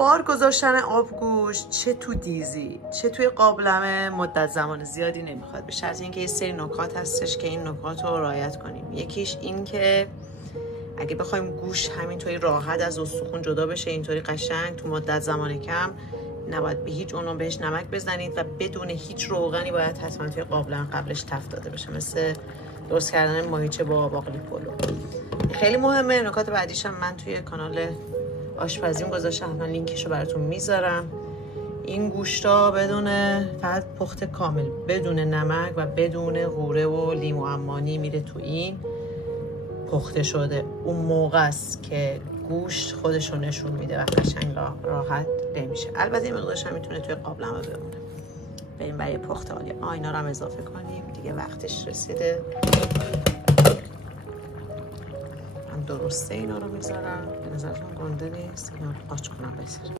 بار گذاشتن آبگوشت چه تو دیزی چه توی قابلمه مدت زمان زیادی نمیخواد، به شرط اینکه یه سری نکات هستش که این نکات رو رعایت کنیم. یکیش این که اگه بخوایم گوشت همینطوری راحت از استخون جدا بشه اینطوری قشنگ تو مدت زمان کم، نباید به هیچ عنوان بهش نمک بزنید و بدون هیچ روغنی باید حتما توی قابلمه قبلش تفت داده بشه، مثل درست کردن ماهیچه با باقلی پلو. خیلی مهمه. نکات بعدیش هم من توی کانال آشپزیم گذاشتم، من لینکشو براتون میذارم. این گوشتا بدون فقط پخت کامل بدون نمک و بدون قوره و لیمو عمانی میره تو این پخته شده. اون موقع است که گوشت خودشو نشون میده و قشنگ راحت نمیشه. البته این مقدارش هم میتونه توی قابلمه بمونه. بریم برای پخت عالی. اینا رو هم اضافه کنیم دیگه، وقتش رسیده. من درسته اینا رو میذارم، به نظرتون گنده نیست؟ اینا رو قاچ کنم بذارم.